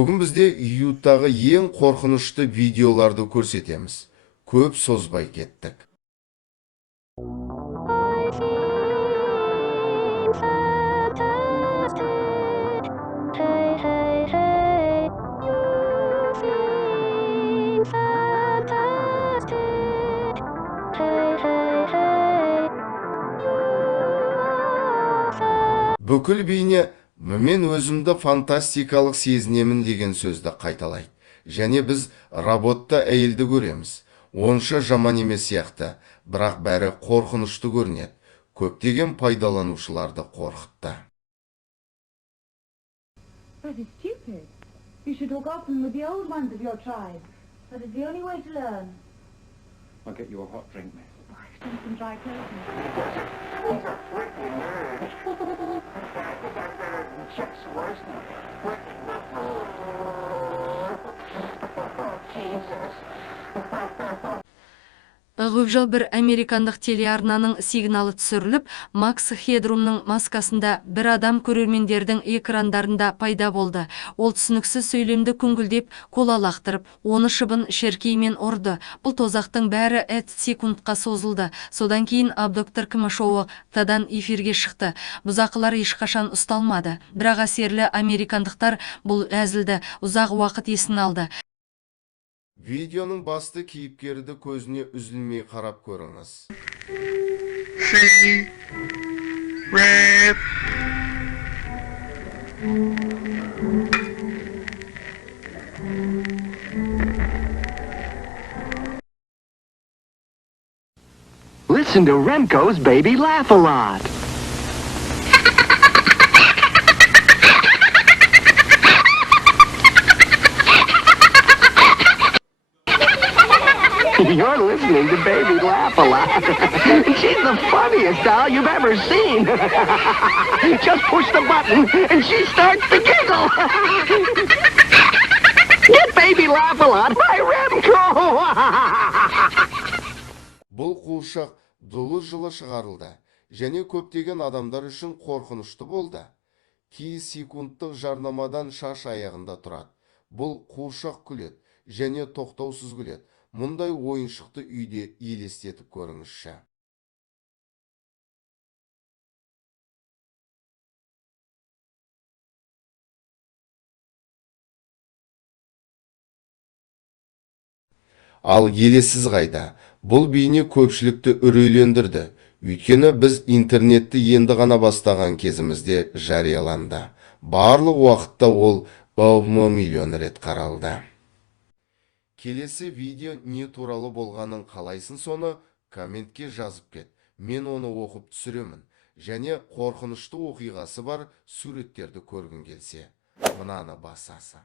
Бүгін бізде YouTube'тағы ең қорқынышты видеоларды көрсетеміз. Көп созбай кеттік. Бүкіл бейне мен өзімді фантастикалық сезінемін деген сөзді қайталайды. Және біз роботта әйелді көреміз. Онша жаман емес сияқты, бірақ бәрі қорқынышты көрінеді. Көптеген пайдаланушыларды қорқытты. That is stupid. You should talk often with the old ones of your tribe. That is the only way to learn. I'll get you a hot drink, miss. Oh, I've done some dry clothing. Ғып бір американдық телеарнаның сигналы түсіріліп, Макс Хедрумның маскасында бір адам көрермендердің экрандарында пайда болды. Ол түсініксіз сөйлемді күңгілдеп, қол лақтырып, оны шыбын шеркеймен ұрды. Бұл тозақтың бәрі секундқа созылды. Содан кейін Абдоктор Кім шоуы тадан эфирге шықты. Бұзақылар ешқашан ұсталмады. Бірақ әсерлі американдықтар бұл әзілді ұзақ уақыт есін алды. Видеоның басты кейіпкерді көзіне үзілмей қарап көріңіз. Listen to Remco's Baby Laugh a Lot. You're listening to Baby Laugh a Lot. She's the funniest doll you've ever seen. Just push the button and she starts to giggle. Get Baby Laugh a Lot by Remco. Бұл қуыршақ дұлы жылы шығарылды, және көптеген адамдар үшін қорқынышты болды. Кей секундтық жарнамадан шаш аяғында тұрады. Бұл қуыршақ күледі, және тоқтаусыз күледі. Мұндай ойыншықты үйде елестетіп көріңізші. Ал елесіз қайда? Бұл бейне көпшілікті үрейлендірді. Өйткені біз интернетті енді ғана бастаған кезімізде жарияланды. Барлық уақытта ол 10 миллион рет қаралды. Келесі видео не туралы болғанын қалайсын, соны комментке жазып кет. Мен оны оқып түсіремін. Және қорқынышты оқиғасы бар суреттерді көргің келсе, мынаны басасы.